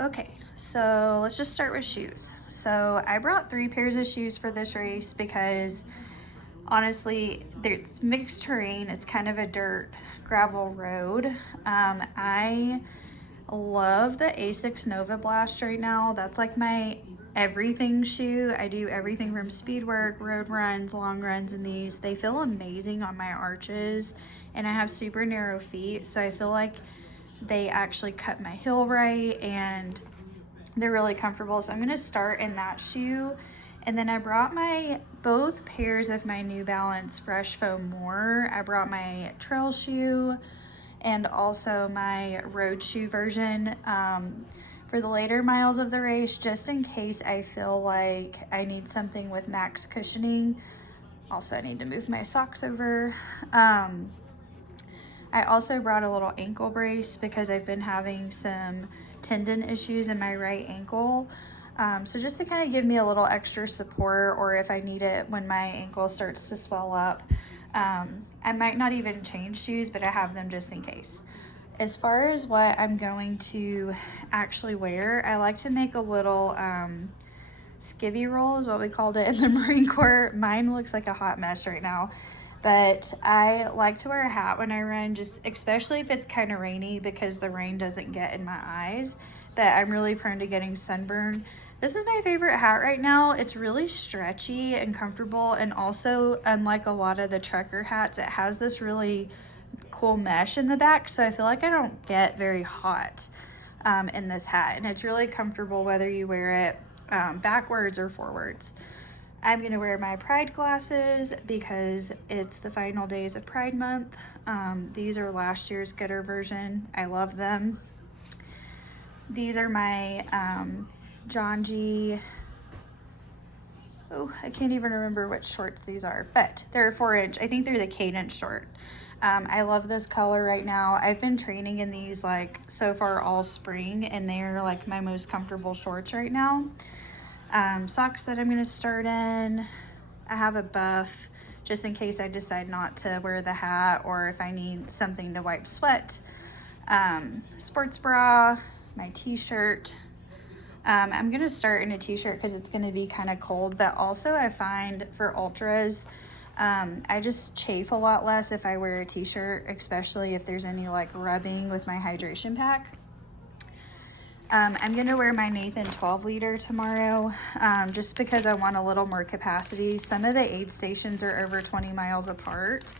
Okay, so let's just start with shoes. So I brought 3 pairs of shoes for this race because honestly, it's mixed terrain. It's kind of a dirt gravel road. I love the Asics Nova Blast right now. That's like my everything shoe. I do everything from speed work, road runs, long runs in these. They feel amazing on my arches, and I have super narrow feet, so I feel like they actually cut my heel right and they're really comfortable. So I'm going to start in that shoe. And then I brought my both pairs of my New Balance Fresh Foam More. I brought my trail shoe and also my road shoe version for the later miles of the race, just in case I feel like I need something with max cushioning. Also, I need to move my socks over. I also brought a little ankle brace because I've been having some tendon issues in my right ankle. So just to kind of give me a little extra support, or if I need it when my ankle starts to swell up. I might not even change shoes, but I have them just in case. As far as what I'm going to actually wear, I like to make a little skivvy roll is what we called it in the Marine Corps. Mine looks like a hot mess right now. But I like to wear a hat when I run, just especially if it's kind of rainy because the rain doesn't get in my eyes. But I'm really prone to getting sunburn. This is my favorite hat right now. It's really stretchy and comfortable, and also, unlike a lot of the trucker hats, it has this really cool mesh in the back, so I feel like I don't get very hot in this hat, and it's really comfortable whether you wear it backwards or forwards. I'm going to wear my Pride glasses because it's the final days of Pride Month. These are last year's Getter version. I love them. These are my John G. Oh, I can't even remember which shorts these are, but they're a 4-inch. I think they're the Cadence short. I love this color right now. I've been training in these like so far all spring, and they're like my most comfortable shorts right now. Socks that I'm going to start in. I have a buff just in case I decide not to wear the hat or if I need something to wipe sweat. Sports bra, my t-shirt. I'm going to start in a t-shirt because it's going to be kind of cold, but also I find for ultras, I just chafe a lot less if I wear a t-shirt, especially if there's any like rubbing with my hydration pack. I'm going to wear my Nathan 12 liter tomorrow just because I want a little more capacity. Some of the aid stations are over 20 miles apart.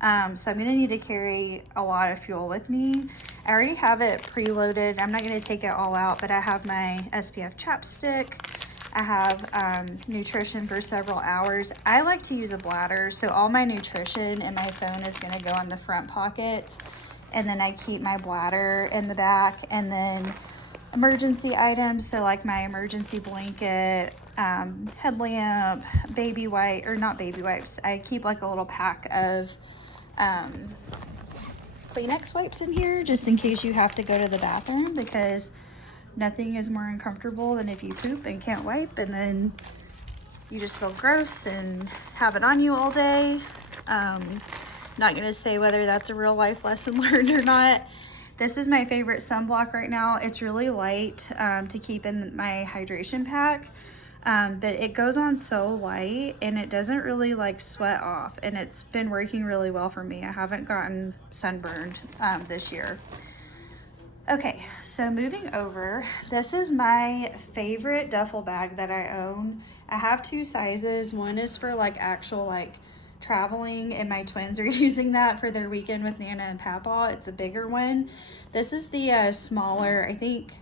So I'm going to need to carry a lot of fuel with me. I already have it preloaded. I'm not going to take it all out, but I have my SPF chapstick. I have nutrition for several hours. I like to use a bladder, so all my nutrition and my phone is going to go in the front pocket. And then I keep my bladder in the back, and then emergency items, so like my emergency blanket, headlamp, baby wipe, or not baby wipes. I keep like a little pack of Kleenex wipes in here just in case you have to go to the bathroom, because nothing is more uncomfortable than if you poop and can't wipe and then you just feel gross and have it on you all day. Not gonna say whether that's a real life lesson learned or not. This is my favorite sunblock right now. It's really light to keep in my hydration pack, but it goes on so light and it doesn't really like sweat off, and it's been working really well for me. I haven't gotten sunburned this year. Okay, so moving over, this is my favorite duffel bag that I own. I have 2 sizes. One is for like actual like traveling, and my twins are using that for their weekend with Nana and Papa. It's a bigger one. This is the smaller, I think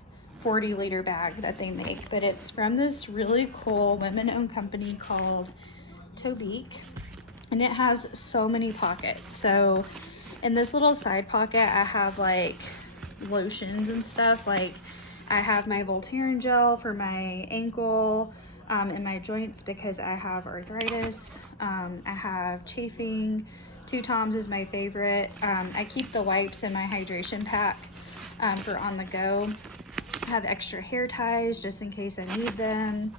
40-liter bag that they make, but it's from this really cool women-owned company called Tobique, and it has so many pockets. So in this little side pocket, I have like lotions and stuff. Like I have my Voltaren gel for my ankle and my joints because I have arthritis. I have chafing. 2 Toms is my favorite. I keep the wipes in my hydration pack for on the go. I have extra hair ties just in case I need them.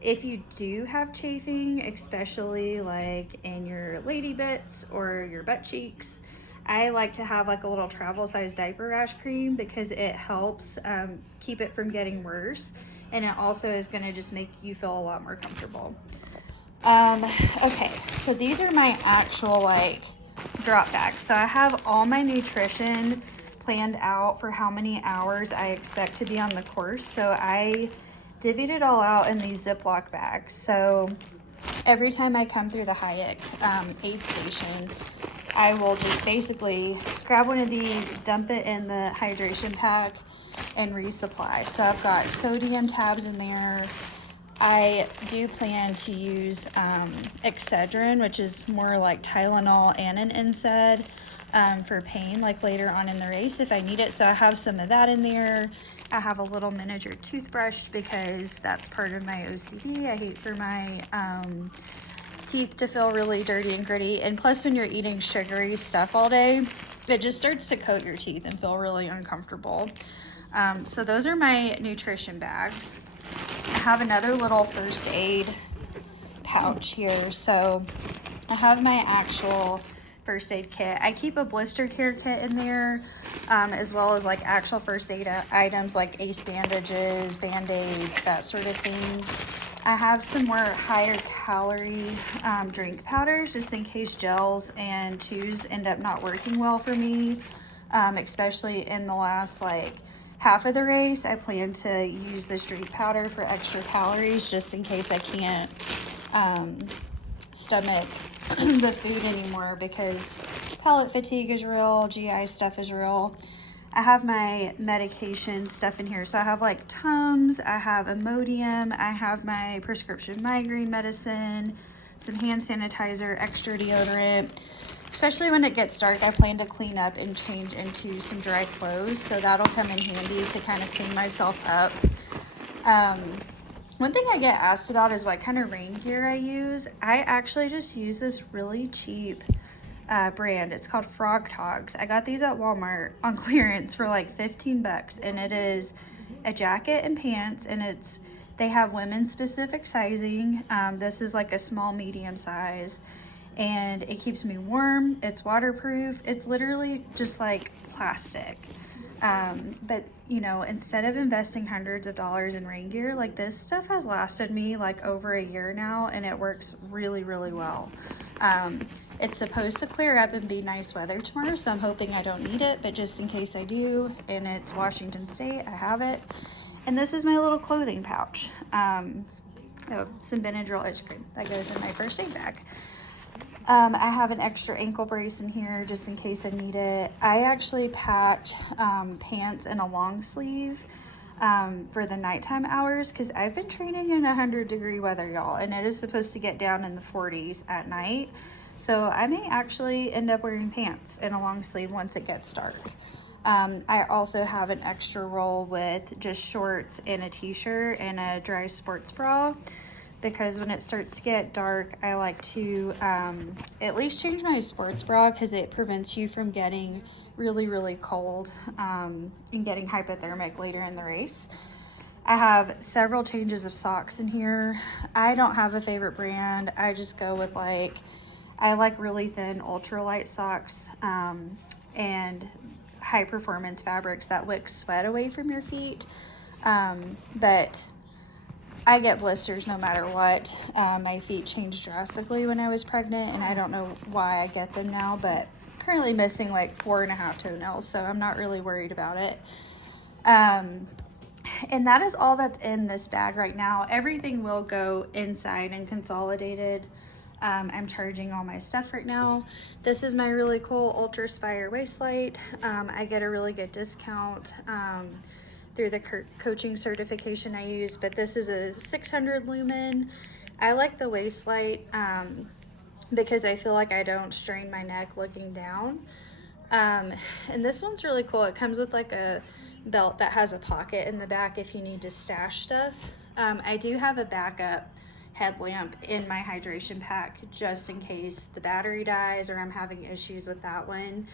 If you do have chafing, especially like in your lady bits or your butt cheeks, I like to have like a little travel size diaper rash cream because it helps keep it from getting worse. And it also is gonna just make you feel a lot more comfortable. Okay, so these are my actual like drop bags. So I have all my nutrition planned out for how many hours I expect to be on the course. So I divvied it all out in these Ziploc bags. So every time I come through the Hayek aid station, I will just basically grab one of these, dump it in the hydration pack, and resupply. So I've got sodium tabs in there. I do plan to use Excedrin, which is more like Tylenol and an NSAID for pain, like later on in the race if I need it. So I have some of that in there. I have a little miniature toothbrush because that's part of my OCD. I hate for my teeth to feel really dirty and gritty. And plus, when you're eating sugary stuff all day, it just starts to coat your teeth and feel really uncomfortable. So those are my nutrition bags. I have another little first aid pouch here. So I have my actual first aid kit. I keep a blister care kit in there, as well as like actual first aid items like ace bandages, band-aids, that sort of thing. I have some more higher calorie drink powders just in case gels and chews end up not working well for me, especially in the last like half of the race. I plan to use this drink powder for extra calories just in case I can't stomach the food anymore because palate fatigue is real, GI stuff is real. I have my medication stuff in here. So I have like Tums, I have Imodium, I have my prescription migraine medicine, some hand sanitizer, extra deodorant. Especially when it gets dark, I plan to clean up and change into some dry clothes. So that'll come in handy to kind of clean myself up. One thing I get asked about is what kind of rain gear I use. I actually just use this really cheap brand. It's called Frog Togs. I got these at Walmart on clearance for like 15 bucks, and it is a jacket and pants, and they have women's specific sizing. This is like a small medium size, and it keeps me warm. It's waterproof. It's literally just like plastic. But you know, instead of investing hundreds of dollars in rain gear, like this stuff has lasted me like over a year now, and it works really, really well. It's supposed to clear up and be nice weather tomorrow, so I'm hoping I don't need it, but just in case I do, and it's Washington State, I have it. And this is my little clothing pouch. Some Benadryl itch cream that goes in my first aid bag. I have an extra ankle brace in here just in case I need it. I actually packed pants and a long sleeve for the nighttime hours because I've been training in 100-degree weather, y'all, and it is supposed to get down in the 40s at night. So I may actually end up wearing pants and a long sleeve once it gets dark. I also have an extra roll with just shorts and a t-shirt and a dry sports bra because when it starts to get dark, I like to at least change my sports bra because it prevents you from getting really, really cold and getting hypothermic later in the race. I have several changes of socks in here. I don't have a favorite brand. I just go with I like really thin ultralight socks and high performance fabrics that wick sweat away from your feet. But I get blisters no matter what. My feet changed drastically when I was pregnant, and I don't know why I get them now, but currently missing like 4.5 toenails, so I'm not really worried about it. And that is all that's in this bag right now. Everything will go inside and consolidated. I'm charging all my stuff right now. This is my really cool Ultra Spire waist light. I get a really good discount through the coaching certification I use, but this is a 600 lumen. I like the waist light because I feel like I don't strain my neck looking down. And this one's really cool. It comes with like a belt that has a pocket in the back if you need to stash stuff. I do have a backup headlamp in my hydration pack just in case the battery dies or I'm having issues with that one.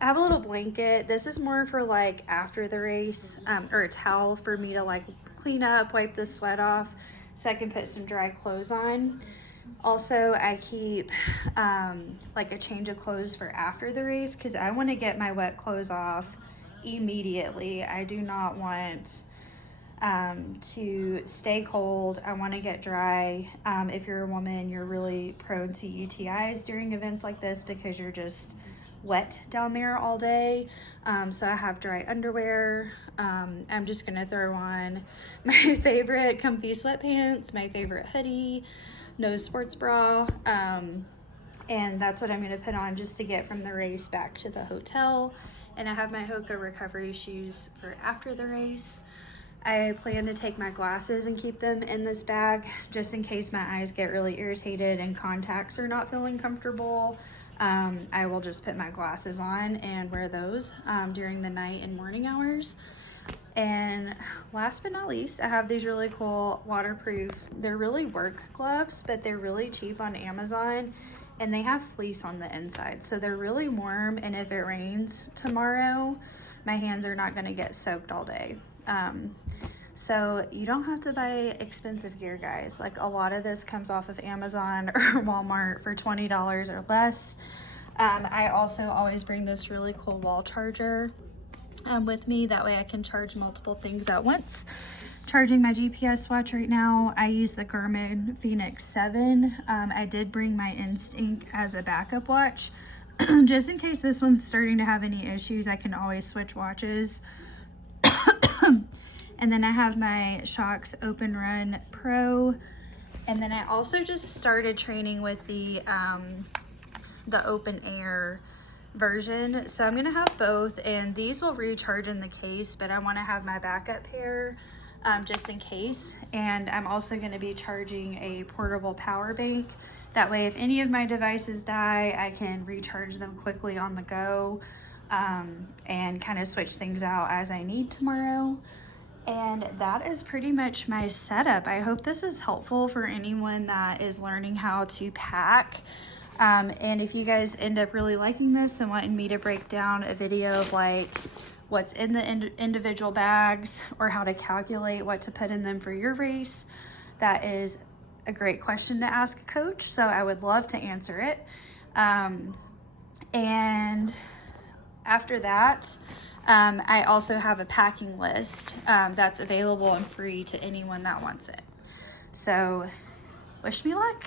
I have a little blanket. This is more for like after the race, or a towel for me to like clean up, wipe the sweat off so I can put some dry clothes on. Also, I keep like a change of clothes for after the race because I want to get my wet clothes off immediately. I do not want to stay cold. I want to get dry. If you're a woman, you're really prone to UTIs during events like this because you're just wet down there all day. So I have dry underwear. I'm just going to throw on my favorite comfy sweatpants, my favorite hoodie, no sports bra. And that's what I'm going to put on just to get from the race back to the hotel. And I have my Hoka recovery shoes for after the race. I plan to take my glasses and keep them in this bag just in case my eyes get really irritated and contacts are not feeling comfortable. I will just put my glasses on and wear those during the night and morning hours. And last but not least, I have these really cool waterproof, they're really work gloves, but they're really cheap on Amazon and they have fleece on the inside. So they're really warm, and if it rains tomorrow, my hands are not gonna get soaked all day. So you don't have to buy expensive gear, guys. Like a lot of this comes off of Amazon or Walmart for $20 or less. I also always bring this really cool wall charger with me. That way I can charge multiple things at once. Charging my GPS watch right now, I use the Garmin Fenix 7. I did bring my Instinct as a backup watch. Just in case this one's starting to have any issues, I can always switch watches. And then I have my Shox Open Run Pro. And then I also just started training with the open air version. So I'm gonna have both, and these will recharge in the case, but I wanna have my backup pair just in case. And I'm also gonna be charging a portable power bank. That way, if any of my devices die, I can recharge them quickly on the go and kind of switch things out as I need tomorrow. And that is pretty much my setup. I hope this is helpful for anyone that is learning how to pack. And if you guys end up really liking this and wanting me to break down a video of like what's in the individual bags or how to calculate what to put in them for your race, that is a great question to ask a coach. So I would love to answer it. And after that, I also have a packing list that's available and free to anyone that wants it. So wish me luck.